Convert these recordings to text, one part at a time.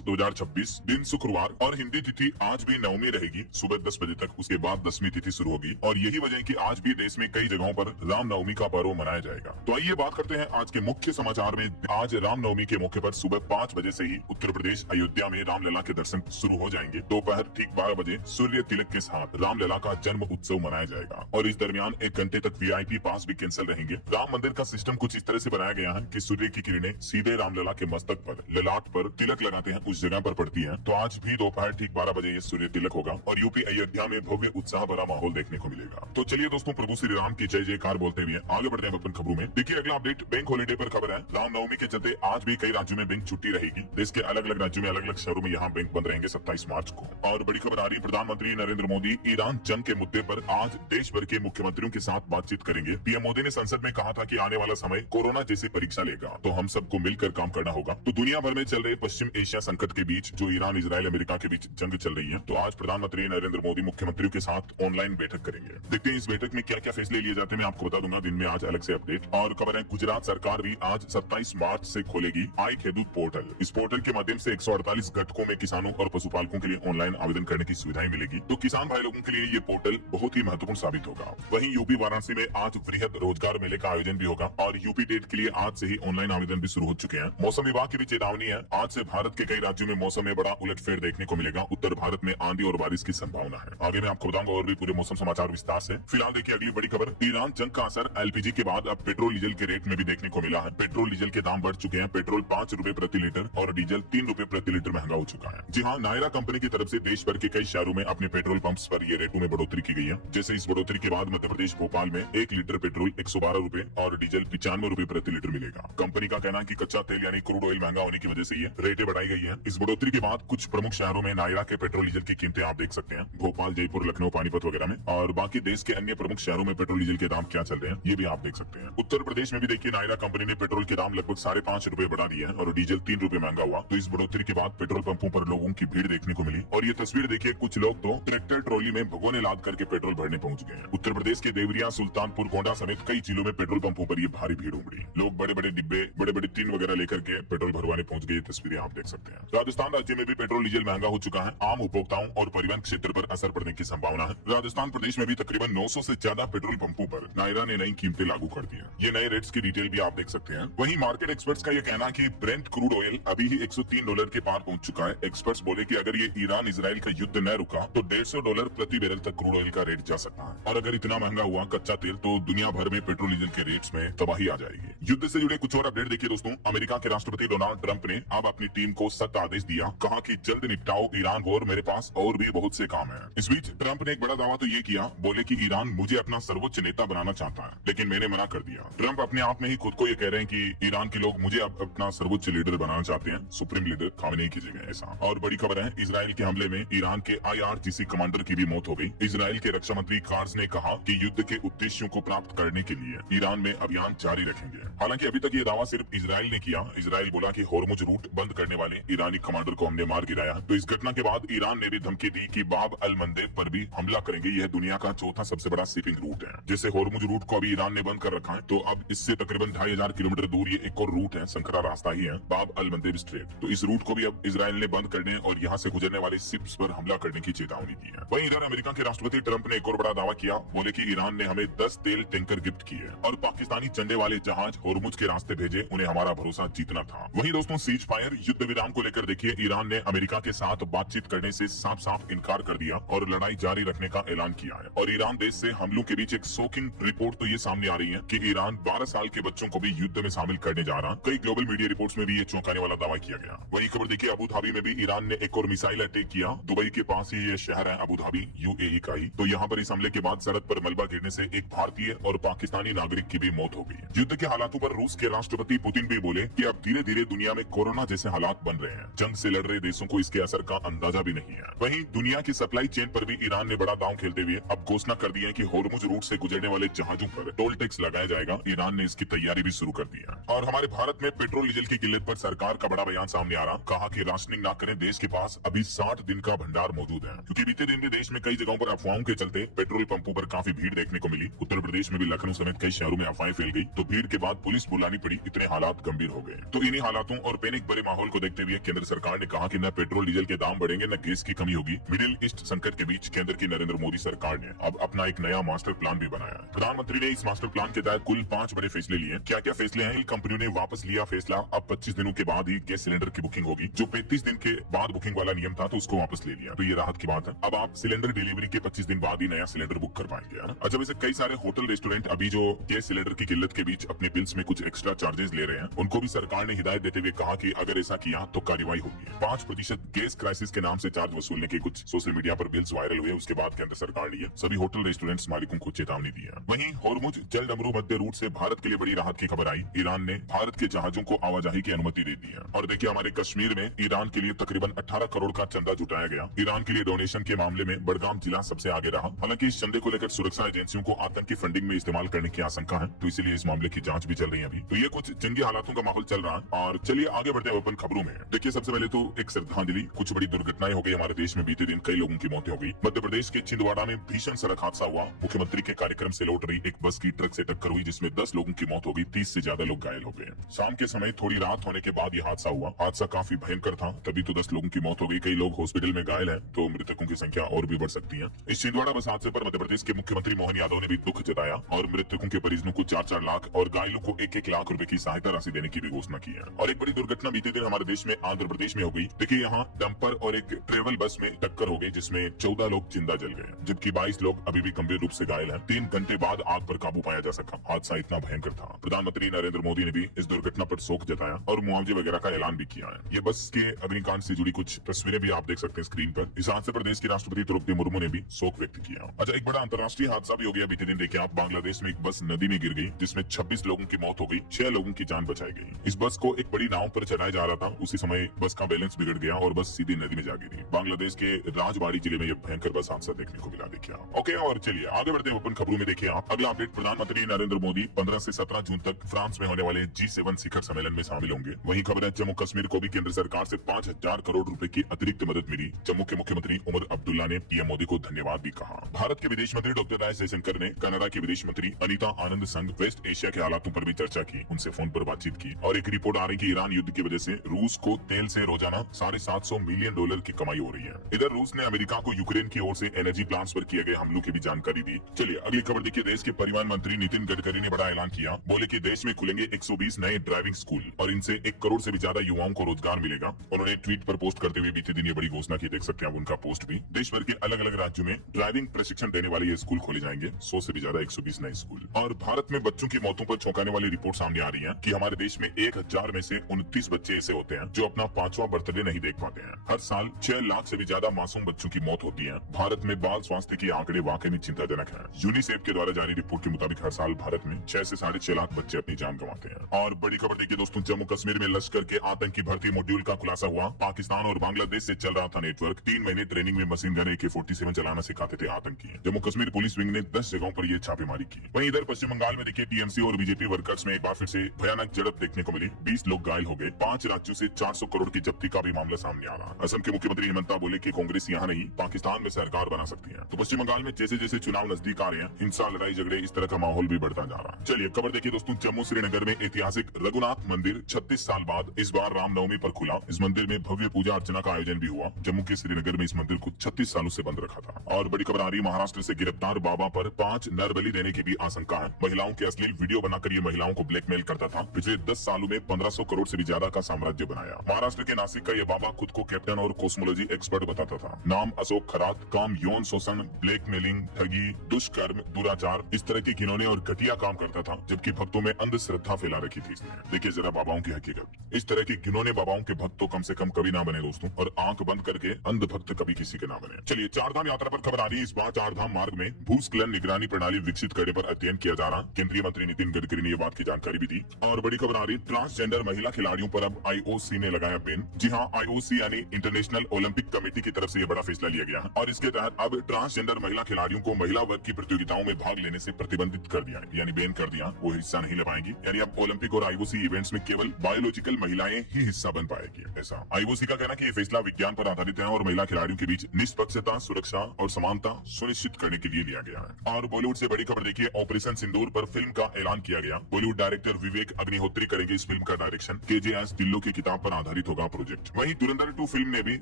मार्च 2026, दिन शुक्रवार और हिंदी तिथि आज भी नवमी रहेगी सुबह 10 बजे तक। उसके बाद 10वीं तिथि शुरू होगी और यही वजह है कि आज भी देश में कई जगहों पर रामनवमी का पर्व मनाया जाएगा। तो आइए बात करते हैं आज के मुख्य समाचार में। आज रामनवमी के मौके पर सुबह 5 बजे से ही उत्तर प्रदेश अयोध्या में रामलला के दर्शन शुरू हो जाएंगे। दोपहर ठीक 12 बजे सूर्य तिलक के साथ रामलला का जन्म उत्सव मनाया जाएगा और इस दरमियान 1 घंटे तक वीआईपी पास भी कैंसिल रहेंगे। राम मंदिर का सिस्टम कुछ इस तरह से बनाया गया है कि सूर्य की किरणें सीधे रामलला के मस्तक पर, ललाट पर तिलक लगाते हैं उस जगह पर पड़ती है। तो आज भी दोपहर ठीक 12 बजे ये सूर्य तिलक होगा और यूपी अयोध्या में भव्य उत्साह भरा माहौल देखने को मिलेगा। तो चलिए दोस्तों, प्रभु श्री राम की जय जयकार बोलते हुए आगे बढ़ते हैं अपन खबरों में। देखिए अगला अपडेट बैंक हॉलीडे पर खबर है। रामनवमी के चलते आज भी कई राज्यों में बैंक छुट्टी रहेगी। देश के अलग अलग राज्यों में अलग अलग शहरों में यहाँ बैंक बंद रहेंगे 27 मार्च को। और बड़ी खबर आ रही है, प्रधानमंत्री नरेंद्र मोदी ईरान जंग के मुद्दे पर आज देश भर के मुख्यमंत्रियों के साथ बातचीत करेंगे। पीएम मोदी ने संसद में कहा था कि आने वाला समय कोरोना जैसी परीक्षा लेगा, तो हम सबको मिलकर काम करना होगा। तो दुनिया भर में चल रहे पश्चिम एशिया संकट के बीच जो ईरान, इजराइल, अमेरिका के बीच जंग चल रही है, तो आज प्रधानमंत्री नरेंद्र मोदी मुख्यमंत्रियों के साथ ऑनलाइन बैठक करेंगे। देखते हैं इस बैठक में क्या क्या फैसले लिए जाते हैं, मैं आपको बता दूंगा दिन में आज अलग से अपडेट। और खबर है, गुजरात सरकार भी आज 27 मार्च से खोलेगी आई खेडूत पोर्टल। इस पोर्टल के माध्यम से 148 घटकों में किसानों और पशुपालकों के लिए ऑनलाइन आवेदन करने की सुविधाएं मिलेगी। तो किसान भाई लोगों के लिए ये पोर्टल बहुत ही महत्वपूर्ण साबित होगा। वहीं यूपी वाराणसी में आज वृहद रोजगार मेले का आयोजन भी होगा और यूपी टेट के लिए आज से ही ऑनलाइन आवेदन भी शुरू हो चुके हैं। मौसम विभाग की भी चेतावनी है, आज से भारत के कई राज्यों में मौसम में बड़ा उलटफेर देखने को मिलेगा। उत्तर भारत में आंधी और बारिश की संभावना है। आगे मैं आपको बताऊंगा और भी पूरे मौसम समाचार विस्तार से। फिलहाल देखिए अगली बड़ी खबर, ईरान जंग का असर एलपीजी के बाद अब पेट्रोल डीजल के रेट में भी देखने को मिला है। पेट्रोल डीजल के दाम बढ़ चुके हैं। पेट्रोल 5 रुपए प्रति लीटर और डीजल 3 रुपए प्रति लीटर महंगा हो चुका है। जी हाँ, नायरा कंपनी की तरफ से देश भर के कई शहरों में अपने पेट्रोल पंप्स पर ये रेटों में बढ़ोतरी की गई है। जैसे इस बढ़ोतरी के बाद मध्य प्रदेश भोपाल में 1 लीटर पेट्रोल 112 रुपए और डीजल 95 रुपए प्रति लीटर मिलेगा। कंपनी का कहना है कि कच्चा तेल यानी क्रूड ऑयल महंगा होने की वजह से ये रेटें बढ़ाई गई है। इस बढ़ोतरी के बाद कुछ प्रमुख शहरों में नायरा के पेट्रोल डीजल की कीमतें आप देख सकते हैं, भोपाल, जयपुर, लखनऊ, पानीपत वगैरह में। और बाकी देश के अन्य प्रमुख शहरों में पेट्रोल डीजल के दाम क्या चल रहे हैं ये भी आप देख सकते हैं। उत्तर प्रदेश में भी देखिए नायरा कंपनी ने पेट्रोल के दाम लगभग 5.5 रुपए बढ़ा दिए हैं और डीजल 3 रुपए महंगा हुआ। तो इस बढ़ोतरी के बाद पेट्रोल पंपों पर लोगों की भीड़ देखने को मिली और ये तस्वीर देखिए, कुछ लोग तो ट्रैक्टर ट्रॉली में भगोने लाद करके पेट्रोल भरने पहुंच गए हैं। उत्तर प्रदेश के देवरिया, सुल्तानपुर, गोंडा समेत कई जिलों में पेट्रोल पंपों पर ये भारी भीड़ उमड़ी। लोग बड़े बड़े डिब्बे, बड़े बड़े टीन वगैरह लेकर के पेट्रोल भरवाने पहुंच गए। तस्वीरें आप देख सकते हैं। राजस्थान राज्य में भी पेट्रोल डीजल महंगा हो चुका है। आम उपभोक्ताओं और परिवहन क्षेत्र पर असर पड़ने की संभावना है। राजस्थान प्रदेश में भी तकरीबन 900 से ज्यादा पेट्रोल पंपों पर नायरा ने नई कीमतें लागू कर दी हैं। ये नए रेट्स की डिटेल भी आप देख सकते हैं। वहीं मार्केट एक्सपर्ट्स का ये कहना है कि ब्रेंट क्रूड ऑयल अभी ही $103 के पार पहुंच चुका है। एक्सपर्ट्स बोले कि अगर ये ईरान इजराइल का युद्ध न रुका तो $150 प्रति बैरल तक क्रूड ऑयल का रेट जा सकता है। और अगर इतना महंगा हुआ कच्चा तेल तो दुनिया भर में पेट्रोल डीजल के रेट्स में तबाही आ जाएगी। युद्ध से जुड़े कुछ और अपडेट देखिए दोस्तों। अमेरिका के राष्ट्रपति डोनाल्ड ट्रंप ने अब अपनी टीम को सख्त आदेश दिया, कहा कि जल्द निपटाओ ईरान वॉर, मेरे पास और भी बहुत से काम है। इस बीच ट्रंप ने एक बड़ा दावा तो ये किया, बोले कि ईरान मुझे अपना सर्वोच्च नेता बनाना चाहता है, लेकिन मैंने मना कर दिया। ट्रंप अपने आप में ही खुद को ये कह रहे हैं कि ईरान के लोग मुझे अब अपना सर्वोच्च लीडर बनाना चाहते हैं, सुप्रीम लीडर खामेनेई की जगह ऐसा। और बड़ी खबर है, इजराइल के हमले में ईरान के IRGC कमांडर की भी मौत हो गई। इजराइल के रक्षा मंत्री कार्ज ने कहा कि युद्ध के उद्देश्यों को प्राप्त करने के लिए ईरान में अभियान जारी रखेंगे। हालांकि अभी तक ये दावा सिर्फ इजराइल ने किया। इजराइल बोला कि होर्मुज रूट बंद करने वाले ईरानी कमांडर को हमने मार गिराया। तो इस घटना के बाद ईरान ने भी धमकी दी कि बाब अल मंदेब पर भी हमला करेंगे। यह दुनिया का चौथा सबसे बड़ा शिपिंग रूट है। जैसे होर्मुज रूट को अभी ईरान ने बंद कर रखा है, तो अब इससे तकरीबन 2500 किलोमीटर दूर ये एक और रूट है, संकरा रास्ता ही है, बाब अल मंदेब स्ट्रेट। तो इस रूट को भी अब इजराइल ने बंद करने और यहाँ से गुजरने वाले शिप्स पर हमला करने की चेतावनी दी है। वहीं इधर अमेरिका के राष्ट्रपति ट्रंप ने एक और बड़ा दावा किया, बोले कि ईरान ने हमें 10 तेल टैंकर गिफ्ट किए और पाकिस्तानी झंडे वाले जहाज होर्मुज के रास्ते भेजे, उन्हें हमारा भरोसा जीतना था। वहीं दोस्तों, सीज फायर युद्ध विराम को लेकर देखिए, ईरान ने अमेरिका के साथ बातचीत करने से साफ साफ इनकार कर दिया और लड़ाई जारी रखने का ऐलान किया है। और ईरान देश से हमलों के बीच एक शॉकिंग रिपोर्ट तो ये सामने आ रही है कि ईरान 12 साल के बच्चों को भी युद्ध में शामिल करने जा रहा। कई ग्लोबल मीडिया रिपोर्ट्स में भी ये चौंकाने वाला दावा किया गया। वही खबर देखिए, अबू धाबी में भी ईरान ने एक और मिसाइल अटैक किया। दुबई के पास ही ये शहर है अबू धाबी, UAE का ही। तो यहाँ पर इस हमले के बाद सड़क पर मलबा गिरने से एक भारतीय और पाकिस्तानी नागरिक की भी मौत हो गई। युद्ध के हालातों पर रूस के राष्ट्रपति पुतिन भी बोले कि अब धीरे धीरे दुनिया में कोरोना जैसे हालात बन रहे हैं। जंग से लड़ रहे देशों को इसके असर का अंदाजा भी नहीं है। वहीं दुनिया की सप्लाई चेन पर भी ईरान ने बड़ा दांव खेलते हुए अब घोषणा कर दी है कि होर्मुज रूट से गुजरने वाले जहाजों पर टोल टैक्स लगाया जाएगा। ईरान ने इसकी तैयारी भी शुरू कर दी है। और हमारे भारत में पेट्रोल डीजल की किल्लत पर सरकार का बड़ा बयान सामने आ रहा, कहा कि राशनिंग ना करें, देश के पास अभी 60 दिन का भंडार मौजूद है। क्योंकि बीते दिन भी देश में कई जगहों पर अफवाहों के चलते पेट्रोल पंपों पर काफी भीड़ देखने को मिली। उत्तर प्रदेश में भी लखनऊ समेत कई शहरों में अफवाहें फैल गई, तो भीड़ के बाद पुलिस बुलानी पड़ी, इतने हालात गंभीर हो गए। तो इन्हीं हालातों और पैनिक भरे माहौल को देखते हुए केंद्र सरकार ने कहा कि न पेट्रोल डीजल के दाम बढ़ेंगे न गैस की कमी होगी। मिडिल ईस्ट संकट के बीच केंद्र की नरेंद्र मोदी सरकार ने अब अपना एक नया मास्टर प्लान भी बनाया है। प्रधानमंत्री ने इस मास्टर प्लान के तहत कुल 5 बड़े फैसले लिए। क्या क्या फैसले हैं? कंपनियों ने वापस लिया फैसला, अब 25 दिनों के बाद ही गैस सिलेंडर की बुकिंग होगी। जो 35 दिन के बाद बुकिंग वाला नियम था तो उसको वापस ले लिया, तो ये राहत की बात है। अब आप सिलेंडर डिलीवरी के 25 दिन बाद ही नया सिलेंडर बुक कर पाएंगे। अच्छा, वैसे कई सारे होटल रेस्टोरेंट अभी जो गैस सिलेंडर की किल्लत के बीच अपने बिल्स में कुछ एक्स्ट्रा चार्जेस ले रहे हैं, उनको भी सरकार ने हिदायत देते हुए कहा कि अगर ऐसा किया तो कार्रवाई होगी। 5% गैस क्राइसिस के नाम से चार्ज वसूलने के कुछ सोशल मीडिया पर बिल्स वायरल हुए। उसके बाद केंद्र सरकार ने सभी होटल रेस्टोरेंट्स मालिकों को चेतावनी दी है। वहीं होर्मुज जल डमरू मध्य रूट से भारत के लिए बड़ी राहत की खबर आई। ईरान ने भारत के जहाजों को आवाजाही की अनुमति दे दी है। और देखिए, हमारे कश्मीर में ईरान के लिए तकरीबन 18 करोड़ का चंदा जुटाया गया। ईरान के लिए डोनेशन के मामले में बड़गाम जिला सबसे आगे रहा। हालांकि इस चंदे को लेकर सुरक्षा एजेंसियों को आतंकी फंडिंग में इस्तेमाल करने की आशंका है, तो इसीलिए इस मामले की जांच भी चल रही है अभी। तो ये कुछ जंगी हालातों का माहौल चल रहा है। और चलिए आगे बढ़ते हैं अपन खबरों में। देखिए, सबसे पहले तो एक श्रद्धांजलि। कुछ बड़ी दुर्घटनाएं हो गई हमारे देश में बीते दिन, कई लोगों की मौतें हो गई। मध्य प्रदेश के छिंदवाड़ा में भीषण सड़क हादसा हुआ। मुख्यमंत्री के कार्यक्रम से लौट रही एक बस की ट्रक से टक्कर हुई, जिसमें 10 लोगों की मौत हो गई, 30 से ज्यादा लोग घायल हो गए। शाम के समय थोड़ी रात होने के बाद यह हादसा हुआ। हादसा काफी भयंकर था, तभी तो 10 लोगों की मौत हो गई। कई लोग हॉस्पिटल में घायल हैं, तो मृतकों की संख्या और भी बढ़ सकती है। इस छिंदवाड़ा बस हादसे पर मध्य प्रदेश के मुख्यमंत्री मोहन यादव ने भी दुख जताया और मृतकों के परिजनों को 4-4 लाख और घायलों को 1-1 लाख रुपए की सहायता राशि देने की भी घोषणा की है। और एक बड़ी दुर्घटना बीते दिन हमारे देश में आंध्र प्रदेश में हो गई। देखिए, यहाँ डंपर और एक ट्रेवल बस में टक्कर हो गई, जिसमें 14 लोग जिंदा जल गए, जबकि 22 लोग अभी भी गंभीर रूप से घायल हैं। 3 घंटे बाद आग पर काबू पाया जा सका। हादसा इतना भयंकर था। प्रधानमंत्री नरेंद्र मोदी ने भी इस दुर्घटना पर शोक जताया और मुआवजे वगैरह का ऐलान भी किया है। ये बस के अग्निकांड से जुड़ी कुछ तस्वीरें भी आप देख सकते हैं स्क्रीन पर। इस हादसे पर देश की राष्ट्रपति द्रौपदी मुर्मू ने भी शोक व्यक्त किया। अच्छा, एक बड़ा अंतर्राष्ट्रीय हादसा भी हो गया बीते दिन। देखिए आप, बांग्लादेश में एक बस नदी में गिर गई, जिसमें 26 लोगों की मौत हो गई, 6 लोगों की जान बचाई गई। इस बस को एक बड़ी नाव पर चलाया जा रहा था, उसी समय बस का बैलेंस बिगड़ गया और बस सीधी नदी में जा गिरी। बांग्लादेश के राजबाड़ी जिले में यह भयंकर बस हादसा देखने को मिला। देखिए ओके, और चलिए आगे बढ़ते हैं अपन खबरों में। देखिए आप, अगला अपडेट, प्रधानमंत्री नरेंद्र मोदी 15 से 17 जून तक फ्रांस में होने वाले G7 शिखर सम्मेलन में शामिल होंगे। वहीं खबर है, जम्मू कश्मीर को भी केंद्र सरकार से 5000 करोड़ रुपए की अतिरिक्त मदद मिली। जम्मू के मुख्यमंत्री उमर अब्दुल्ला ने पीएम मोदी को धन्यवाद भी कहा। भारत के विदेश मंत्री डॉक्टर एस जयशंकर ने कनाडा की विदेश मंत्री अनीता आनंद संग वेस्ट एशिया के हालातों पर भी चर्चा की, उनसे फोन पर बातचीत की। और एक रिपोर्ट आ रही कि ईरान युद्ध की वजह से रूस को तेल से रोजाना $750 मिलियन की कमाई हो रही है। इधर रूस ने अमेरिका को यूक्रेन की ओर से एनर्जी प्लांट्स पर किए गए हमलों की भी जानकारी दी। चलिए अगली खबर देखिए। देश के परिवहन मंत्री नितिन गडकरी ने बड़ा ऐलान किया। बोले कि देश में खुलेंगे 120 नए ड्राइविंग स्कूल और इनसे 1 करोड़ से भी ज्यादा युवाओं को रोजगार मिलेगा। उन्होंने ट्वीट पर पोस्ट करते हुए बीते दिन ये बड़ी घोषणा की। देख सकते हैं आप उनका पोस्ट भी। देश भर के अलग अलग राज्यों में ड्राइविंग प्रशिक्षण देने वाले ये स्कूल खोले जाएंगे। 100 से भी ज्यादा 120 नए स्कूल। और भारत में बच्चों की मौतों पर चौंकाने वाली रिपोर्ट सामने आ रही है कि हमारे देश में 1000 में से 29 बच्चे ऐसे होते हैं जो अपना 5वां बर्थडे नहीं देख पाते हैं। हर साल 6 लाख से भी ज्यादा मासूम बच्चों की मौत होती है। भारत में बाल स्वास्थ्य के आंकड़े वाकई में चिंताजनक है। यूनिसेफ के द्वारा जारी रिपोर्ट के मुताबिक हर साल भारत में 6 से 6.5 लाख बच्चे अपनी जान गंवाते हैं। और बड़ी खबर देखिए दोस्तों, जम्मू कश्मीर में लश्कर के आतंकी भर्ती मॉड्यूल का खुलासा हुआ। पाकिस्तान और बांग्लादेश से चल रहा था नेटवर्क। 3 महीने ट्रेनिंग में मशीन गन AK-47 चलाना सिखाते थे आतंकी। जम्मू कश्मीर पुलिस विंग ने 10 जगहों पर यह छापेमारी की। वहीं इधर पश्चिम बंगाल में देखिए, टीएमसी और बीजेपी वर्कर्स में एक बार फिर से भयानक झड़प देखने को मिली। 20 लोग घायल हो गए। 5 राज्यों से 400 करोड़ की जब्ती का भी मामला सामने आ रहा। असम के मुख्यमंत्री हेमंता बोले कि कांग्रेस यहाँ नहीं, पाकिस्तान में सरकार बना सकती है। तो पश्चिम बंगाल में जैसे जैसे चुनाव नजदीक आ रहे हैं, हिंसा, लड़ाई झगड़े, इस तरह का माहौल भी बढ़ता जा रहा है। चलिए खबर देखिए दोस्तों, जम्मू श्रीनगर में ऐतिहासिक रघुनाथ मंदिर 36 साल बाद इस बार रामनवमी पर खुला। इस मंदिर में भव्य पूजा अर्चना का आयोजन भी हुआ। जम्मू के श्रीनगर में इस मंदिर को 36 सालों से बंद रखा था। और बड़ी खबर आ रही है, महाराष्ट्र से गिरफ्तार बाबा पर 5 नर बलि देने की भी आशंका है। महिलाओं के अश्लील वीडियो बनाकर ये महिलाओं को ब्लैकमेल करता था। पिछले 10 सालों में 1500 करोड़ से भी ज्यादा का साम्राज्य बनाया। महाराष्ट्र के नासिक का ये बाबा खुद को कैप्टन और कॉस्मोलॉजी एक्सपर्ट बताता था। नाम अशोक खरात। काम यौन शोषण, ब्लैकमेलिंग, ठगी, दुष्कर्म, दुराचार, इस तरह के घिनौने और घटिया काम करता था, जबकि भक्तों में अंधश्रद्धा फैला रखी थी इसने। देखिए जरा बाबाओं की हकीकत। इस तरह के घिनौने बाबाओं के भक्त तो कम से कम कभी ना बने दोस्तों, और आंख बंद करके अंध भक्त कभी किसी के ना बने। चलिए चारधाम यात्रा पर खबर आ रही है। इस बार चारधाम मार्ग में भूस्खलन निगरानी प्रणाली विकसित करने पर अध्ययन किया जा रहा। केंद्रीय मंत्री नितिन गडकरी ने ये बात की जानकारी भी दी। और बड़ी खबर आ रही, ट्रांसजेंडर महिला खिलाड़ियों पर अब IOC ने लगाया बैन। जी हाँ, IOC यानी इंटरनेशनल ओलंपिक कमेटी की तरफ से ये बड़ा फैसला लिया गया है। और इसके तहत अब ट्रांसजेंडर महिला खिलाड़ियों को महिला वर्ग की प्रतियोगिताओं में भाग लेने से प्रतिबंधित कर दिया है, यानी बैन कर दिया। वो हिस्सा नहीं ले पाएंगी। यानी अब ओलंपिक और IOC इवेंट्स में केवल बायोलॉजिकल महिलाएं ही हिस्सा बन पाएगी। ऐसा IOC का कहना कि ये फैसला विज्ञान पर आधारित है और महिला खिलाड़ियों के बीच निष्पक्षता, सुरक्षा और समानता सुनिश्चित करने के लिए लिया गया है। और बॉलीवुड से बड़ी खबर देखिए, ऑपरेशन सिंदूर पर फिल्म का ऐलान किया गया। बॉलीवुड डायरेक्टर विवेक अग्निहोत्री करेंगे इस फिल्म का डायरेक्शन। KJS ढिल्लों की किताब पर आधारित संचालित होगा प्रोजेक्ट। वहीं धुरंधर 2 फिल्म ने भी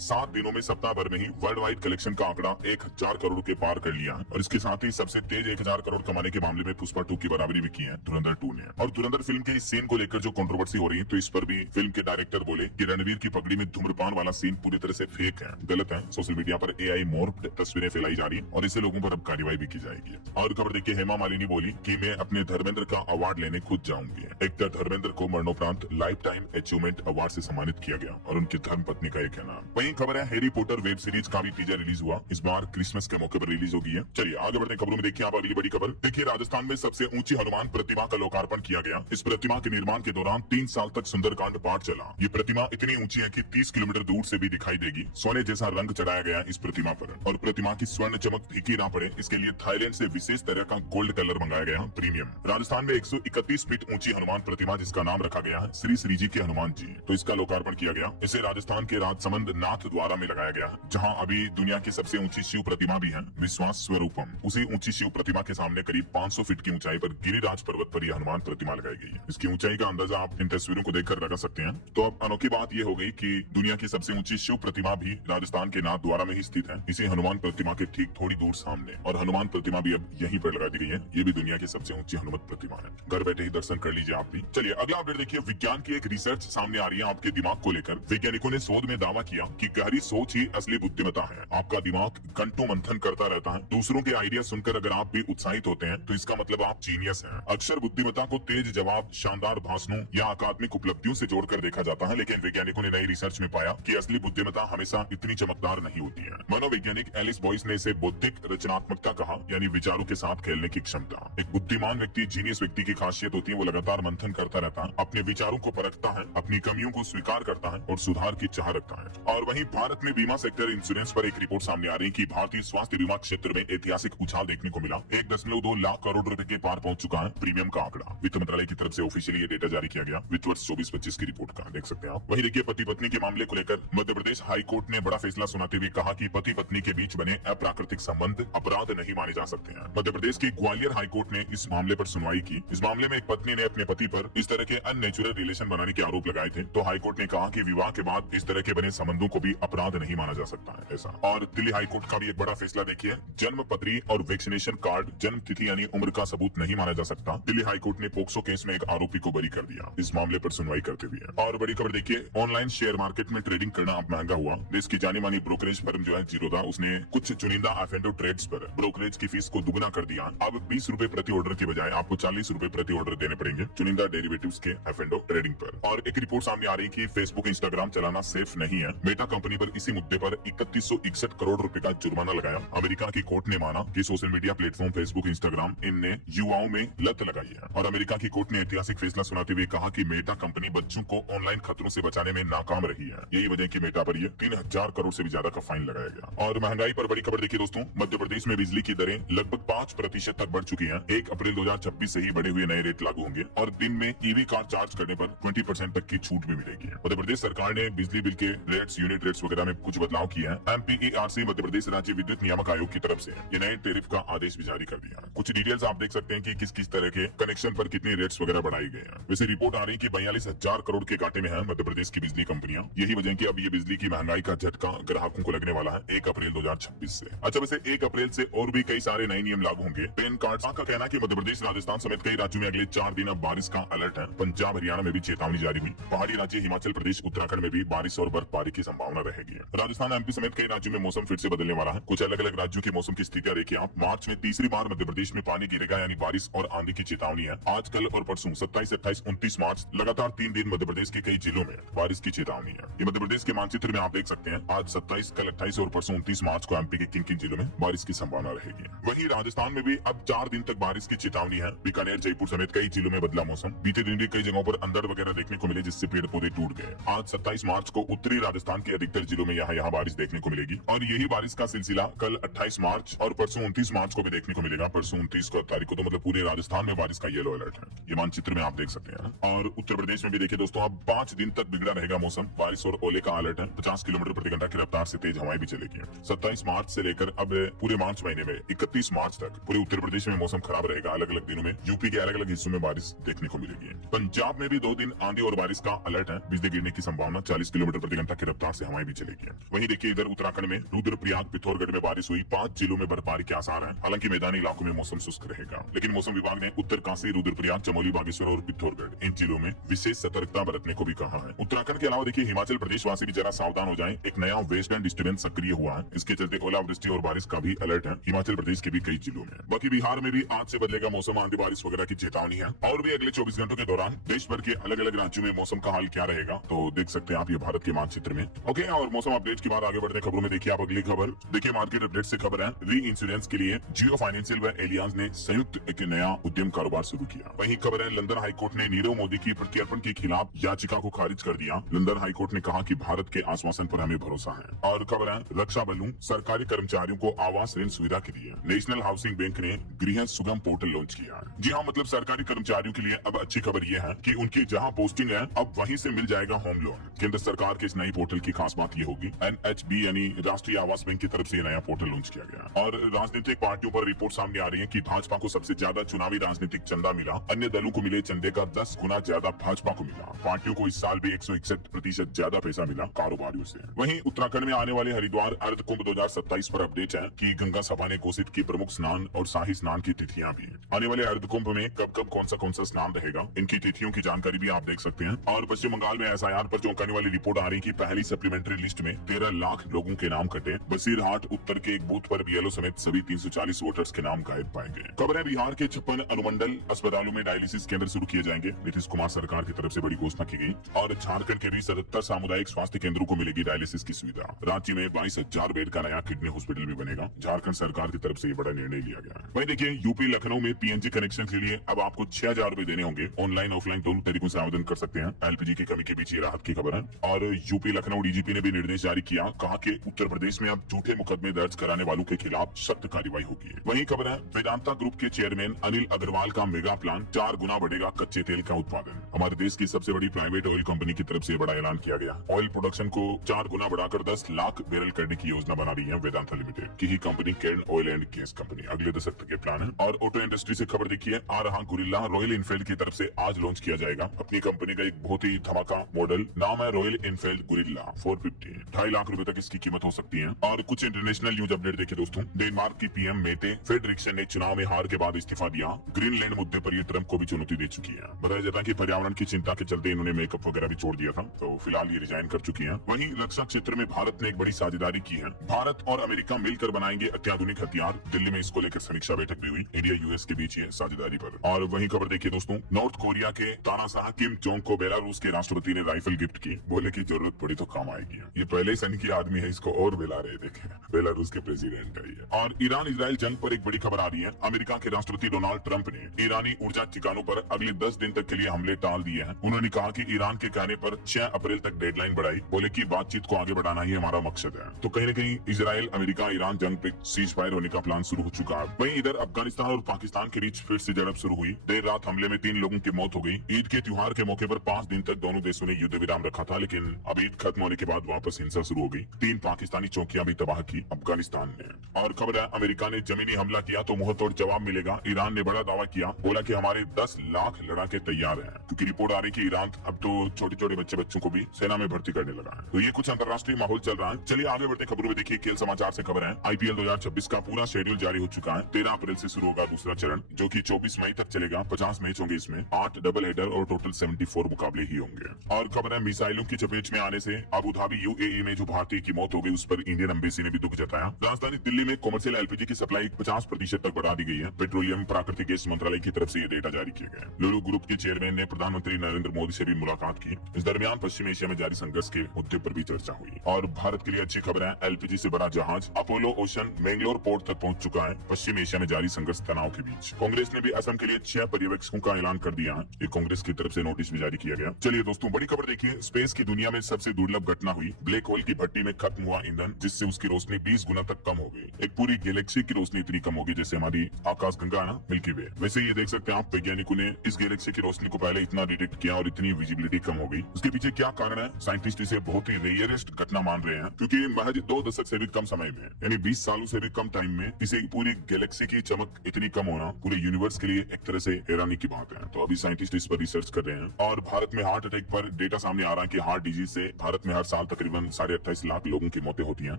7 दिनों में सप्ताह भर में ही वर्ल्ड वाइड कलेक्शन का आंकड़ा 1000 करोड़ के पार कर लिया है और इसके साथ ही सबसे तेज 1000 करोड़ कमाने के मामले में पुष्पा 2 की बराबरी भी की है धुरंधर 2 ने। और धुरंधर फिल्म के इस सीन को लेकर जो कंट्रोवर्सी हो रही है, तो इस पर भी फिल्म के डायरेक्टर बोले कि रणवीर की पगड़ी में धूम्रपान वाला सीन पूरी तरह से फेक है, गलत है। सोशल मीडिया पर AI मॉर्फ्ड तस्वीरें फैलाई जा रही है और इससे लोगों पर अब कार्रवाई भी की जाएगी। और खबर देखिए, हेमा मालिनी बोली कि मैं अपने धर्मेंद्र का अवार्ड लेने खुद जाऊंगी। एक्टर धर्मेंद्र को मरणोपरांत लाइफ टाइम अचीवमेंट अवार्ड से सम्मानित किया गया और उनकी धर्मपत्नी का एक है नाम। वहीं खबर है हैरी पॉटर वेब सीरीज का भी टीजर रिलीज हुआ, इस बार क्रिसमस के मौके पर रिलीज होगी है। चलिए आगे बढ़ते हैं खबरों में। देखिए आप अगली बड़ी खबर देखिए, राजस्थान में सबसे ऊंची हनुमान प्रतिमा का लोकार्पण किया गया। इस प्रतिमा के निर्माण के दौरान 3 साल तक सुंदरकांड पाठ चला। ये प्रतिमा इतनी ऊंची है कि 30 किलोमीटर दूर से भी दिखाई देगी। सोने जैसा रंग चढ़ाया गया इस प्रतिमा पर और प्रतिमा की स्वर्ण चमक फीकी ना पड़े, इसके लिए थाईलैंड से विशेष तरह का गोल्ड कलर मंगाया गया प्रीमियम। राजस्थान में 131 फीट ऊंची हनुमान प्रतिमा जिसका नाम रखा गया है श्री श्रीजी के हनुमान जी, तो इसका लोकार्पण किया गया। इसे राजस्थान के राजसमंद नाथ द्वारा में लगाया गया, जहां अभी दुनिया की सबसे ऊंची शिव प्रतिमा भी है विश्वास स्वरूपम। उसी ऊंची शिव प्रतिमा के सामने करीब 500 फीट की ऊंचाई पर गिरिराज पर्वत पर यह हनुमान प्रतिमा लगाई गई है। इसकी ऊंचाई का अंदाजा आप इन तस्वीरों को देखकर लगा सकते हैं। तो अब अनोखी बात यह हो गई कि दुनिया की सबसे ऊंची शिव प्रतिमा भी राजस्थान के नाथ द्वारा में ही स्थित है, इसी हनुमान प्रतिमा के ठीक थोड़ी दूर सामने। और हनुमान प्रतिमा भी अब यहीं पर लगा दी गई है। ये भी दुनिया की सबसे ऊंची हनुमत प्रतिमा है। घर बैठे ही दर्शन कर लीजिए आप भी। चलिए अगला अपडेट देखिए, विज्ञान की एक रिसर्च सामने आ रही है आपके दिमाग को लेकर। वैज्ञानिकों ने शोध में दावा किया कि गहरी सोच ही असली बुद्धिमत्ता है। आपका दिमाग घंटों मंथन करता रहता है। दूसरों के आइडिया सुनकर अगर आप भी उत्साहित होते हैं तो इसका मतलब आप जीनियस हैं। अक्सर बुद्धिमत्ता को तेज जवाब, शानदार भाषणों या अकादमिक उपलब्धियों से जोड़कर देखा जाता है, लेकिन वैज्ञानिकों ने नई रिसर्च में पाया कि असली बुद्धिमत्ता हमेशा इतनी चमकदार नहीं होती है। मनोवैज्ञानिक एलिस बॉयस ने इसे बौद्धिक रचनात्मकता कहा, यानी विचारों के साथ खेलने की क्षमता। एक बुद्धिमान व्यक्ति, जीनियस व्यक्ति की खासियत होती है वो लगातार मंथन करता रहता है, अपने विचारों को परखता है, अपनी कमियों को स्वीकार करता है और सुधार की चाह रखता है। और वहीं भारत में बीमा सेक्टर इंश्योरेंस पर एक रिपोर्ट सामने आ रही है कि भारतीय स्वास्थ्य बीमा क्षेत्र में ऐतिहासिक उछाल देखने को मिला। 1.2 लाख करोड़ रुपए के पार पहुंच चुका है प्रीमियम का आंकड़ा। वित्त मंत्रालय की तरफ से ऑफिशियली ये डेटा जारी किया गया वित्त वर्ष 24-25 की रिपोर्ट का, देख सकते हैं आप। वहीं देखिए, पति पत्नी के मामले को लेकर मध्य प्रदेश हाई कोर्ट ने बड़ा फैसला सुनाते हुए कहा कि पति पत्नी के बीच बने अप्राकृतिक संबंध अपराध नहीं माने जा सकते हैं। मध्य प्रदेश की ग्वालियर हाई कोर्ट ने इस मामले पर सुनवाई की। इस मामले में एक पत्नी ने अपने पति पर इस तरह के अननेचुरल रिलेशन बनाने के आरोप लगाए थे, तो हाई कोर्ट ने कहा कि विवाह के बाद इस तरह के बने संबंधों को भी अपराध नहीं माना जा सकता है ऐसा। और दिल्ली हाई कोर्ट का भी एक बड़ा फैसला देखिए, जन्म पत्री और वैक्सीनेशन कार्ड जन्म तिथि यानी उम्र का सबूत नहीं माना जा सकता। दिल्ली हाई कोर्ट ने पोक्सो केस में एक आरोपी को बरी कर दिया इस मामले पर सुनवाई करते हुए। और बड़ी खबर देखिए, ऑनलाइन शेयर मार्केट में ट्रेडिंग करना अब महंगा हुआ। देश की जानी मानी ब्रोकरेज फर्म जो है जीरोधा, उसने कुछ चुनिंदा एफएनडो ट्रेड्स पर ब्रोकरेज की फीस को दुगना कर दिया। अब 20 रुपए प्रति ऑर्डर के बजाय आपको 40 रुपए प्रति ऑर्डर देने पड़ेंगे चुनिंदा डेरिवेटिव्स के एफएनडो ट्रेडिंग पर। और एक रिपोर्ट सामने आ रही कि फेसबुक इंस्टाग्राम चलाना सेफ नहीं है। मेटा कंपनी पर इसी मुद्दे पर 3161 करोड़ रुपए का जुर्माना लगाया। अमेरिका की कोर्ट ने माना कि social media platform Facebook Instagram इनने युवाओं में लत लगाई है। और अमेरिका की कोर्ट ने ऐतिहासिक फैसला सुनाते हुए कहा कि मेटा कंपनी बच्चों को ऑनलाइन खतरों से बचाने में नाकाम रही है। यही वजह की मेटा पर 3000 करोड़ से भी ज्यादा का फाइन लगाया गया। और महंगाई पर बड़ी खबर देखिए दोस्तों, मध्य प्रदेश में बिजली की दरें लगभग 5% तक बढ़ चुकी है। 1 अप्रैल 2026 से ही बढ़े हुए नए रेट लागू होंगे और दिन में ईवी कार चार्ज करने पर 20% तक की छूट भी मिलेगी। मध्य प्रदेश सरकार ने बिजली बिल के रेट्स, यूनिट रेट्स वगैरह में कुछ बदलाव किए हैं। MPERC मध्य प्रदेश राज्य विद्युत नियामक आयोग की तरफ से ये नए टैरिफ का आदेश भी जारी कर दिया है। कुछ डिटेल्स आप देख सकते हैं कि किस किस तरह के कनेक्शन पर कितने रेट्स वगैरह बढ़ाई गए हैं। वैसे रिपोर्ट आ रही है कि 42,000 करोड़ के घाटे में है मध्य प्रदेश की बिजली कंपनियां। यही वजह की अब ये बिजली की महंगाई का झटका ग्राहकों को लगने वाला है 1 अप्रैल 2026 से। अच्छा, वैसे 1 अप्रैल से और भी कई सारे नए नियम लागू होंगे। पैन कार्ड का कहना है कि मध्य प्रदेश, राजस्थान समेत कई राज्यों में अगले 4 दिन अब बारिश का अलर्ट है। पंजाब हरियाणा में भी चेतावनी जारी हुई। पहाड़ी राज्य हिमाचल प्रदेश, उत्तराखंड में भी बारिश और बर्फबारी की संभावना रहेगी। राजस्थान, MP समेत कई राज्यों में मौसम फिर से बदलने वाला है। कुछ अलग अलग राज्यों की मौसम की स्थितियां देखिए आप। मार्च में तीसरी बार मध्य प्रदेश में पानी गिरेगा, यानी बारिश और आंधी की चेतावनी है। आज, कल और परसों 27, 28, 29 मार्च लगातार 3 दिन मध्य प्रदेश के कई जिलों में बारिश की चेतावनी है। ये मध्य प्रदेश के मानचित्र में आप देख सकते हैं। आज 27, कल 28 और परसों 29 मार्च को MP के किन किन जिलों में बारिश की संभावना रहेगी। वहीं राजस्थान में भी अब 4 दिन तक बारिश की चेतावनी है। बीकानेर, जयपुर समेत कई जिलों में बदला मौसम। बीते दिन भी कई जगहों पर अंधड़ वगैरह देखने को मिले, जिससे पेड़ पौधे टूट गए। आज 27 मार्च को उत्तरी राजस्थान के अधिकतर जिलों में यहाँ बारिश देखने को मिलेगी और यही बारिश का सिलसिला कल 28 मार्च और परसों 29 मार्च को भी देखने को मिलेगा। परसों 29 तारीख को तो मतलब पूरे राजस्थान में बारिश का येलो अलर्ट है। ये मानचित्र में आप देख सकते हैं। और उत्तर प्रदेश में भी देखिए दोस्तों, अब 5 दिन तक बिगड़ा रहेगा मौसम। बारिश और ओले का अलर्ट है। 50 किलोमीटर प्रति घंटा की रफ्तार से तेज हवाएं भी चलेगी। 27 मार्च से लेकर अब पूरे मार्च महीने में 31 मार्च तक पूरे उत्तर प्रदेश में मौसम खराब रहेगा। अलग अलग दिनों में यूपी के अलग अलग हिस्सों में बारिश देखने को मिलेगी। पंजाब में भी 2 दिन आंधी और बारिश का अलर्ट है। बिजली गिरने गिरने की संभावना, 40 किलोमीटर प्रति घंटा की रफ्तार से हवाएं भी चलेगी। वहीं देखिए इधर उत्तराखंड में रुद्रप्रयाग, पिथौरागढ़ में बारिश हुई, 5 जिलों में बर्फबारी के आसार हैं। हालांकि मैदानी इलाकों में मौसम शुष्क रहेगा, लेकिन मौसम विभाग ने उत्तर काशी, रुद्रप्रयाग, चमोली, बागेश्वर और पिथौरागढ़ इन जिलों में विशेष सतर्कता बरतने को भी कहा है। उत्तराखंड के अलावा देखिए हिमाचल प्रदेश वासी भी जरा सावधान हो जाएं। एक नया वेस्टर्न डिस्टर्बेंस सक्रिय हुआ है, इसके चलते ओलावृष्टि और बारिश का भी अलर्ट है हिमाचल प्रदेश के भी कई जिलों में। बाकी बिहार में भी आज से बदलेगा मौसम, आंधी बारिश वगैरह की चेतावनी है। और भी अगले 24 घंटों के दौरान देश भर के अलग अलग राज्यों में मौसम का हाल क्या रहेगा तो देख सकते हैं आप ये भारत के मानचित्र में। ओके, और मौसम अपडेट के बाद आगे बढ़ते खबरों में देखिए आप अगली खबर। देखिए मार्केट अपडेट से खबर है, री इंश्योरेंस के लिए जियो फाइनेंशियल व एलियांज ने संयुक्त एक नया उद्यम कारोबार शुरू किया। वहीं खबर है लंदन हाईकोर्ट ने नीरव मोदी की प्रत्यर्पण के खिलाफ याचिका को खारिज कर दिया। लंदन हाईकोर्ट ने कहा कि भारत के आश्वासन पर हमें भरोसा है। और खबर है रक्षा बलों सरकारी कर्मचारियों को आवास ऋण सुविधा के लिए नेशनल हाउसिंग बैंक ने गृह सुगम पोर्टल लॉन्च किया है। जी हाँ, मतलब सरकारी कर्मचारियों के लिए अब अच्छी खबर यह है कि उनकी जहां पोस्टिंग है अब वहीं से मिल जाएगा होम लोन। केंद्र सरकार के इस नई पोर्टल की खास बात यह होगी, NHB यानी राष्ट्रीय आवास बैंक की तरफ से नया पोर्टल लॉन्च किया गया। और राजनीतिक पार्टियों पर रिपोर्ट सामने आ रही है कि भाजपा को सबसे ज्यादा चुनावी राजनीतिक चंदा मिला, अन्य दलों को मिले चंदे का 10 गुना ज्यादा भाजपा को मिला। पार्टियों को इस साल भी 161% ज्यादा पैसा मिला कारोबारियों से। वहीं उत्तराखंड में आने वाले हरिद्वार अर्ध कुंभ 2027 पर अपडेट है कि गंगा सभा ने घोषित की प्रमुख स्नान और शाही स्नान की तिथियां भी। आने वाले अर्ध कुंभ में कब कब कौन सा स्नान रहेगा, इनकी तिथियों की जानकारी भी आप देख सकते हैं। और पश्चिम बंगाल में SIR पर चौंकाने वाली रिपोर्ट आ रही कि पहली सप्लीमेंट्री लिस्ट में 13 लाख लोगों के नाम कटे। बसीरहाट उत्तर के एक बूथ पर BLO समेत सभी 340 वोटर्स के नाम गायब पाए गए। खबर है बिहार के 56 अनुमंडल अस्पतालों में डायलिसिस केंद्र शुरू किए जाएंगे। नीतीश कुमार सरकार की तरफ से बड़ी घोषणा की गई। और झारखंड के भी 77 सामुदायिक स्वास्थ्य केंद्रों को मिलेगी डायलिसिस की सुविधा। रांची में 22,000 बेड का नया किडनी हॉस्पिटल भी बनेगा। झारखंड सरकार की तरफ से ये बड़ा निर्णय लिया गया है। वहीं देखिए यूपी लखनऊ में PNG कनेक्शन के लिए अब आपको 6,000 रुपए देने होंगे। ऑनलाइन ऑफलाइन दोनों तरीकों से आवेदन कर सकते हैं। LPG की कमी के बीच ये राहत की खबर है। और यूपी लखनऊ DGP ने भी निर्देश जारी किया, कहा कि उत्तर प्रदेश में अब झूठे मुकदमे दर्ज कराने वालों के खिलाफ सख्त कार्रवाई होगी। वहीं खबर है वेदांता ग्रुप के चेयरमैन अनिल अग्रवाल का मेगा प्लान, 4 गुना बढ़ेगा कच्चे तेल का उत्पादन। हमारे देश की सबसे बड़ी प्राइवेट ऑयल कंपनी की तरफ से बड़ा ऐलान किया गया। ऑयल प्रोडक्शन को 4 गुना बढ़ाकर 10 लाख बैरल करने की योजना बना रही है वेदांता लिमिटेड की ही company Cairn oil and gas company. अगले दशक तक के प्लान है। और ऑटो इंडस्ट्री से खबर देखिए, आ रहा गुरिल्ला रॉयल इनफील्ड की तरफ से आज लॉन्च किया जाएगा अपनी कंपनी का एक बहुत ही धमाका मॉडल। नाम है रॉयल इनफील्ड गुरिल्ला 450। 2.5 लाख रुपए तक इसकी कीमत हो सकती है। और कुछ इंटरनेशनल न्यूज अपडेट देखिए दोस्तों। डेनमार्क की PM मेटे फेडरिक्सन ने चुनाव में हार के बाद इस्तीफा दिया। ग्रीनलैंड मुद्दे पर ये ट्रंप को भी चुनौती दे चुकी है। बताया जाता है कि पर्यावरण की चिंता के चलते इन्होंने मेकअप वगैरह भी छोड़ दिया था, तो फिलहाल ये रिजाइन कर चुकी है। वहीं रक्षा क्षेत्र में भारत ने एक बड़ी साझेदारी की है। भारत और अमेरिका मिलकर बनाएंगे अत्याधुनिक हथियार। दिल्ली में इसको लेकर समीक्षा बैठक भी हुई इंडिया US के बीच ये साझेदारी पर। और वहीं खबर देखिए दोस्तों, नॉर्थ कोरिया के तानाशाह किम जोंग को बेलारूस के राष्ट्रपति ने राइफल गिफ्ट की। बोले की जरूरत पड़ी तो काम आएगी। ये पहले ही सन की आदमी है, इसको और बेला रहे देखे। बेलारूस के प्रेसिडेंट है ये। और ईरान इजराइल जंग पर एक बड़ी खबर आ रही है। अमेरिका के राष्ट्रपति डोनाल्ड ट्रंप ने ईरानी ऊर्जा ठिकानों पर अगले 10 दिन तक के लिए हमले टाल दिए हैं। उन्होंने कहा कि ईरान के कहने पर 6 अप्रैल तक डेडलाइन बढ़ाई। बोले कि बातचीत को आगे बढ़ाना ही हमारा मकसद है। तो कहीं न कहीं इजराइल अमेरिका ईरान जंग पे सीज फायर होने का प्लान शुरू हो चुका है। वहीं इधर अफगानिस्तान और पाकिस्तान के बीच फिर से झड़प शुरू हुई। देर रात हमले में 3 लोगों की मौत हो गई। ईद के त्योहार के मौके पर 5 दिन तक दोनों देशों ने युद्ध विराम रखा था, लेकिन अब ईद खत्म होने के बाद वापस हिंसा शुरू हो गई। 3 पाकिस्तानी चौकियां भी तबाह की अफगानिस्तान ने। और खबर है अमेरिका ने जमीनी हमला किया तो मुंहतोड़ जवाब मिलेगा। ईरान ने बड़ा दावा किया, बोला कि हमारे 10 लाख लड़ाके तैयार हैं, क्योंकि रिपोर्ट आ रही कि ईरान अब तो छोटे छोटे बच्चों को भी सेना में भर्ती करने लगा है। तो ये कुछ अंतर्राष्ट्रीय माहौल चल रहा है। चलिए आगे बढ़ते खबरों में देखिए खेल समाचार से खबर है। IPL 2026 का पूरा शेड्यूल जारी हो चुका है। 13 अप्रैल से शुरू होगा दूसरा चरण, जो कि 24 मई तक चलेगा। 50 मैच होंगे इसमें, 8 डबल हेडर और टोटल 74 मुकाबले ही होंगे। और खबर है मिसाइलों की चपेट में आने से अबू धाबी UAE में जो भारतीय की मौत हो गई, उस पर इंडियन एम्बेसी ने भी दुख जताया। राजधानी दिल्ली में कमर्शियल LPG की सप्लाई 50% तक बढ़ा दी गई है। पेट्रोलियम प्राकृतिक गैस मंत्रालय की तरफ से ये डेटा जारी किया गया। लुलु ग्रुप के चेयरमैन ने प्रधानमंत्री नरेंद्र मोदी से भी मुलाकात की। इस दरमियान पश्चिम एशिया में जारी संघर्ष के मुद्दे पर भी चर्चा हुई। और भारत के लिए अच्छी खबर है, LPG से बड़ा जहाज अपोलो ओशन मैंगलोर पोर्ट तक पहुंच चुका है। पश्चिम एशिया में जारी संघर्ष तनाव के बीच कांग्रेस ने भी असम के लिए 6 पर्यवेक्षकों का ऐलान कर दिया है। ये कांग्रेस की तरफ से नोटिस भी जारी किया गया। चलिए दोस्तों बड़ी खबर देखिए, स्पेस की दुनिया में सबसे दुर्लभ घटना हुई। ब्लैक होल की भट्टी में खत्म हुआ ईंधन, जिससे उसकी रोशनी 20 गुना तक कम हो गई। एक पूरी गैलेक्सी की रोशनी इतनी कम होगी जैसे हमारी आकाश गंगा है ना, मिल्की वे। वैसे ये देख सकते हैं आप, वैज्ञानिकों ने इस गैलेक्सी की रोशनी को पहले इतना डिटेक्ट किया और इतनी विजिबिलिटी कम हो गई। उसके पीछे क्या कारण है, साइंटिस्ट इसे बहुत ही रेयरेस्ट घटना मान रहे हैं, क्योंकि महज 2 दशक से भी कम समय में, यानी 20 सालों से भी कम टाइम में इसे पूरी गैलेक्सी की चमक इतनी कम होना पूरे यूनिवर्स के लिए एक तरह से हैरानी की बात है। तो अभी साइंटिस्ट इस पर रिसर्च कर रहे हैं। और भारत में हार्ट अटैक पर डेटा डेटा सामने आ रहा है कि हार्ट डिजीज से भारत में हर साल तकरीबन 28.5 लाख लोगों की मौतें होती हैं।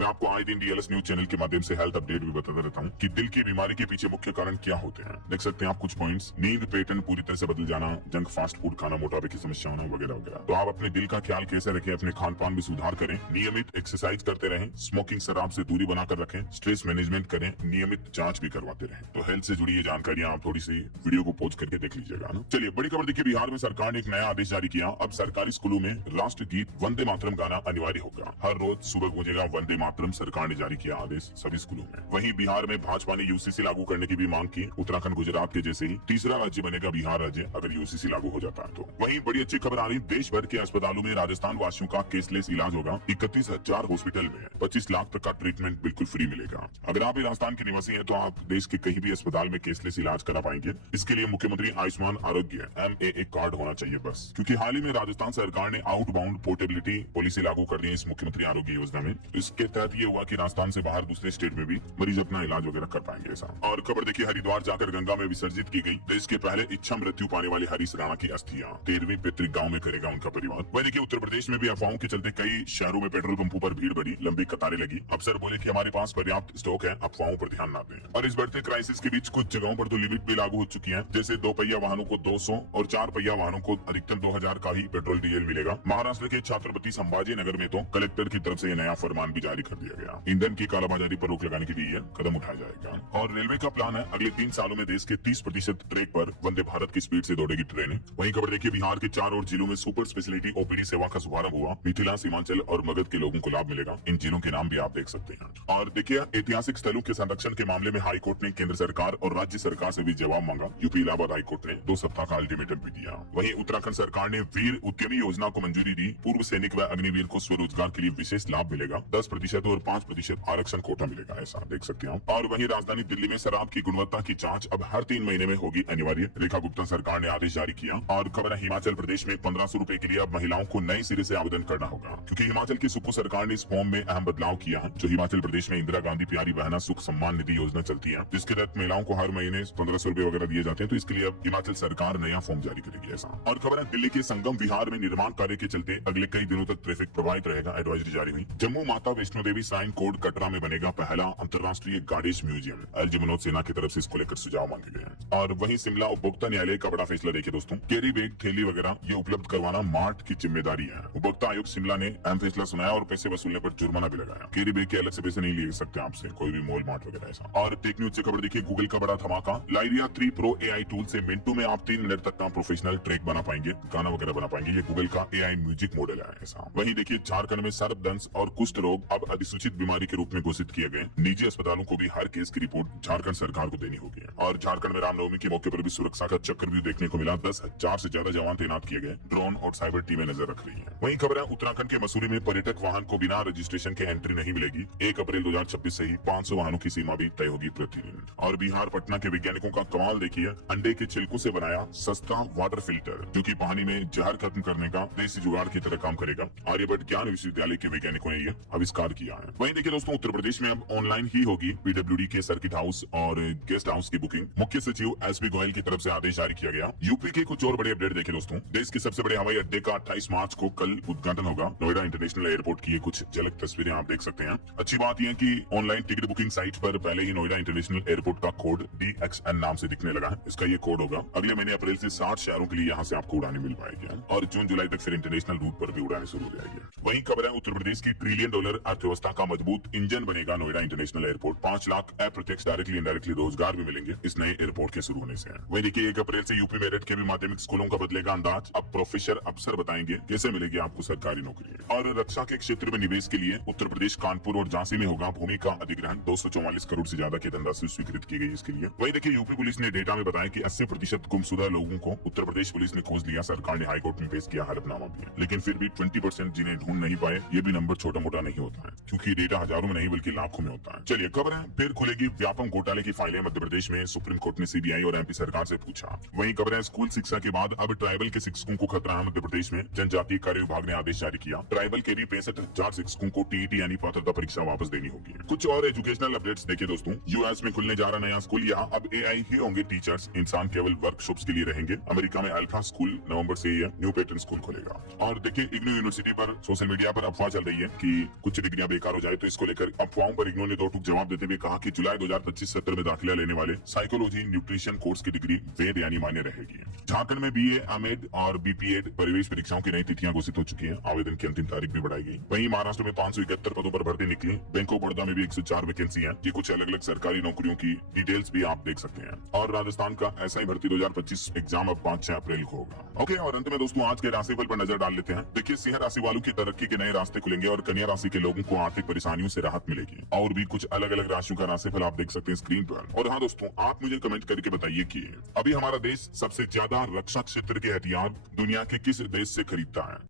मैं आपको आए दिन डीएलएस न्यूज चैनल के माध्यम से हेल्थ अपडेट भी बताता रहता हूँ कि दिल की बीमारी के पीछे मुख्य कारण क्या होते हैं। देख सकते हैं आप कुछ पॉइंट्स, नींद पैटर्न पूरी तरह से बदल जाना, जंक फास्ट फूड खाना, मोटापे की समस्या होना वगैरह वगैरह। तो आप अपने दिल का ख्याल कैसे रखें, अपने खान पान में सुधार करें, नियमित एक्सरसाइज करते रहें, स्मोकिंग शराब से दूरी बनाकर रखें, स्ट्रेस मैनेजमेंट करें, नियमित जांच भी करवाते रहें। तो हेल्थ से जुड़ी ये जानकारियां आप थोड़ी सी वीडियो को पॉज करके देख लीजिएगा ना। चलिए बड़ी खबर देखिए, बिहार में सरकार ने एक नया आदेश जारी किया। अब सरकारी स्कूलों में राष्ट्र गीत वंदे मातरम गाना अनिवार्य होगा। हर रोज सुबह गूंजेगा वंदे मातरम। सरकार ने जारी किया आदेश सभी स्कूलों में। वहीं बिहार में भाजपा ने यूसीसी लागू करने की भी मांग की। उत्तराखंड गुजरात के जैसे ही तीसरा राज्य बनेगा बिहार राज्य, अगर यूसीसी लागू हो जाता है तो। वहीं बड़ी अच्छी खबर आ रही, देश भर के अस्पतालों में राजस्थान वासियों का केसलेस इलाज होगा। 31,000 हॉस्पिटल में 25 लाख तक का ट्रीटमेंट बिल्कुल फ्री मिलेगा। अगर आप राजस्थान के निवासी हैं तो आप देश के कहीं भी अस्पताल में केसलेस इलाज करा पाएंगे। इसके लिए मुख्यमंत्री आयुष्मान आरोग्य MAA कार्ड होना चाहिए बस, क्योंकि हाल ही में राजस्थान सरकार ने आउटबाउंड पोर्टेबिलिटी पॉलिसी लागू कर दी है इस मुख्यमंत्री आरोग्य योजना में। इसके तहत ये हुआ कि राजस्थान से बाहर दूसरे स्टेट में भी मरीज अपना इलाज वगैरह कर पाएंगे ऐसा। और खबर देखिए, हरिद्वार जाकर गंगा में विसर्जित की गई देश के पहले इच्छा मृत्यु पाने वाले हरीश राणा की अस्थियां 13वीं पैतृक गांव में करेगा उनका परिवार। वही देखिए, उत्तर प्रदेश में भी अफवाहों के चलते कई शहरों में पेट्रोल पंपों पर भीड़ बढ़ी, लंबी कतारें लगी। अफसर बोले कि हमारे पास पर्याप्त स्टॉक है, अफवाहों पर ध्यान ना दें। और इस बढ़ते क्राइसिस के बीच कुछ जगहों पर तो लिमिट भी लागू हो चुकी है, जैसे 2 पहिया वाहनों को 200 और 4 पहिया वाहनों को अधिकतम 2000 का ही पेट्रोल डीजल मिलेगा। महाराष्ट्र के छत्रपति संभाजी नगर में तो कलेक्टर की तरफ से नया फरमान भी जारी कर दिया गया। ईंधन की कालाबाजारी पर रोक लगाने के लिए यह कदम उठाया जाएगा। और रेलवे का प्लान है अगले 3 सालों में देश के 30% ट्रैक पर वंदे भारत की स्पीड से दौड़ेगी ट्रेनें। वहीं खबर देखिए, बिहार के 4 और जिलों में सुपर स्पेशलिटी OPD सेवा का शुभारंभ हुआ। मिथिला, सीमांचल और मगध के लोगों को लाभ मिलेगा। इन जिलों के नाम भी आप देख सकते हैं। और देखिए, ऐतिहासिक स्थलों के संरक्षण के मामले में हाईकोर्ट ने केंद्र सरकार और राज्य सरकार से भी जवाब मांगा। यूपी इलाहाबाद हाईकोर्ट ने 2 सप्ताह का अल्टीमेटम भी दिया। वहीं उत्तराखंड सरकार ने वीर उद्यमी योजना को मंजूरी दी। पूर्व सैनिक व अग्निवीर को स्वरोजगार के लिए विशेष लाभ मिलेगा। 10% और 5% आरक्षण कोटा मिलेगा, ऐसा देख सकते हैं आप। और वहीं राजधानी दिल्ली में शराब की गुणवत्ता की जांच अब हर 3 महीने में होगी अनिवार्य। रेखा गुप्ता सरकार ने आदेश जारी किया। और खबर है, हिमाचल प्रदेश में 1500 रुपए के लिए अब महिलाओं को नए सिरे से आवेदन करना होगा, क्योंकि हिमाचल की सुक्खू सरकार ने इस फॉर्म में अहम बदलाव किया है। जो हिमाचल प्रदेश में इंदिरा गांधी प्यारी बहना सुख सम्मान निधि योजना चलती है, जिसके तहत महिलाओं को हर महीने 1500 रुपए वगैरह दिए जाते हैं। तो इसके लिए अब हिमाचल सरकार नया फॉर्म जारी करेगी ऐसा। और खबर है, दिल्ली के संगम विहार में निर्माण कार्य के चलते अगले कई दिनों तक ट्रैफिक प्रभावित रहेगा, एडवाइजरी जारी हुई। जम्मू माता वैष्णो देवी श्राइन कोड कटरा में बनेगा पहला अंतर्राष्ट्रीय गार्डेज म्यूजियम। LG मनोज सिन्हा की तरफ से इसको लेकर सुझाव मांगे गए हैं। और वहीं शिमला उपभोक्ता न्यायालय का बड़ा फैसला देखिए दोस्तों, कैरी बैग, थैली वगैरह ये उपलब्ध करवाना मार्ट की जिम्मेदारी है। उपभोक्ता आयोग शिमला ने अहम फैसला सुनाया और पैसे वसूलने पर जुर्माना भी लगाया। कैरी बैग के अलग से पैसे नहीं ले सकते आपसे कोई भी मॉल मार्ट वगैरह ऐसा। और टेक न्यूज से खबर देखिए, गूगल का बड़ा धमाका, लाइरिया 3 प्रो AI टूल से मिनटों में आप 3 मिनट तक का प्रोफेशनल ट्रैक बना पाएंगे, गाना वगैरह बना पाएंगे। ये गूगल का AI म्यूजिक मॉडल है ऐसा। वहीं देखिए, झारखंड में सर्पदंश और कुष्ठ रोग अब अधिसूचित बीमारी के रूप में घोषित किए गए। निजी अस्पतालों को भी हर केस की रिपोर्ट झारखंड सरकार को देनी होगी। और झारखंड में रामनवमी के मौके पर भी सुरक्षा का चक्रव्यूह देखने को मिला। 10,000 से ज्यादा जवान तैनात किए गए। ड्रोन और साइबर टीमें नजर रख रही है। वहीं खबर है, उत्तराखंड के मसूरी में पर्यटक वाहन को बिना रजिस्ट्रेशन के एंट्री नहीं मिलेगी। 1 अप्रैल 2026 से ही 500 वाहनों की सीमा भी तय होगी प्रतिदिन। और बिहार पटना के वैज्ञानिकों का कमाल देखिए, अंडे के छिलकों से बनाया सस्ता वाटर फिल्टर, जो कि पानी में जहर खत्म करने का देसी जुगाड़ की तरह काम करेगा। आर्यभट्ट ज्ञान विश्वविद्यालय के वैज्ञानिकों ने यह आविष्कार किया है। वहीं देखिए दोस्तों, उत्तर प्रदेश में अब ऑनलाइन ही होगी PWD के सर्किट हाउस और गेस्ट हाउस की बुकिंग। मुख्य सचिव SB गोयल की तरफ से आदेश जारी किया गया। यूपी के कुछ और बड़े अपडेट देखें दोस्तों। देश के सबसे बड़े हवाई अड्डे का 28 मार्च को कल उद्घाटन होगा। नोएडा इंटरनेशनल एयरपोर्ट की कुछ झलक तस्वीरें आप देख सकते हैं। अच्छी बात यह है कि ऑनलाइन टिकट बुकिंग साइट पर पहले ही नोएडा इंटरनेशनल एयरपोर्ट का कोड DXN नाम से दिखने लगा है। इसका ये कोड होगा। अगले महीने अप्रैल से 60 शहरों के लिए यहाँ से आपको उड़ाने मिल पाएगी और जून जुलाई तक फिर इंटरनेशनल रूट पर भी उड़ाने शुरू हो जाएगी। वहीं खबर है, उत्तर प्रदेश की $1 ट्रिलियन अर्थव्यवस्था का मजबूत इंजन बनेगा नोएडा इंटरनेशनल एयरपोर्ट। 5 लाख अप्रत्यक्ष डायरेक्टली इनडायरेक्टली रोजगार भी मिलेंगे इस नए एयरपोर्ट के शुरू होने से। वहीं देखिए, 1 अप्रैल से यूपी मेरठ के भी माध्यमिक स्कूलों का बदलेगा अंदाज। अब प्रोफेसर अफसर बताएंगे कैसे मिलेगी आपको सरकारी नौकरी। और रक्षा के क्षेत्र में निवेश के लिए उत्तर प्रदेश कानपुर और झांसी में होगा भूमि का अधिग्रहण। 244 करोड़ से ज्यादा की धनराशि स्वीकृत की गई इसके लिए। वहीं देखिए, यूपी पुलिस ने डेटा में बताया कि 80% गुमशुदा लोगों को उत्तर प्रदेश पुलिस ने खोज लिया। सरकार ने हाईकोर्ट में पेश किया हलफनामा भी, लेकिन फिर भी 20% जिन्हें ढूंढ नहीं पाए। ये भी नंबर छोटा मोटा नहीं होता है, क्योंकि डेटा हजारों में नहीं बल्कि लाखों में होता है। चलिए खबर है, फिर खुलेगी व्यापम घोटाले की फाइलें। मध्य प्रदेश में सुप्रीम कोर्ट ने CBI और MP सरकार से पूछा। वहीं खबर है, स्कूल शिक्षा के बाद अब ट्राइबल के शिक्षकों को खतरा है। मध्य प्रदेश में जनजातीय कार्य विभाग ने आदेश जारी किया। ट्राइबल के भी 65,000 शिक्षकों को TET यानी पात्रता परीक्षा वापस देनी होगी। कुछ और एजुकेशनल अपडेट्स देखिए दोस्तों। US में खुलने जा रहा नया स्कूल, यहाँ अब AI ही होंगे टीचर्स। इंसान केवल वर्कशॉप्स के लिए रहेंगे। अमेरिका में अल्फा स्कूल नवंबर से ही है। न्यू पैटर्न स्कूल खोलेगा। और देखिए इग्नू यूनिवर्सिटी पर सोशल मीडिया पर अफवाह चल रही है कि कुछ डिग्रियां बेकार हो जाए, तो इसको लेकर अफवाहों पर इग्नू ने दो टूक जवाब देते हुए कहा कि जुलाई 2025 सत्र में दाखिला लेने वाले साइकोलॉजी न्यूट्रिशन कोर्स की डिग्री वैध यानी मान्य रहेगी। झारखंड में बीए, एमएड और बीपीएड प्रवेश परीक्षाओं की नई तिथियां घोषित हो चुकी है। आवेदन की अंतिम तारीख भी बढ़ाई गई। वहीं महाराष्ट्र में 571 पदों पर भर्ती निकली। बैंक ऑफ बड़ौदा में भी 104 वैकेंसी है। ये कुछ अलग अलग सरकारी नौकरियों की डिटेल्स भी आप देख सकते हैं। और राजस्थान का एसआई भर्ती 2025 एग्जाम अब 5-6 अप्रैल को होगा। ओके, और अंत में दोस्तों आज के राशिफल पर नजर डाल लेते हैं। देखिए सिंह राशि वालों की तरक्की के नए रास्ते खुलेंगे और कन्या राशि के लोगों को आर्थिक परेशानियों से राहत मिलेगी। और भी कुछ अलग अलग राशियों का राशिफल आप देख सकते हैं स्क्रीन पर। और हाँ दोस्तों, आप मुझे कमेंट करके बताइए कि अभी हमारा देश सबसे ज्यादा रक्षा क्षेत्र के हथियार दुनिया के किस देश से खरीदता है।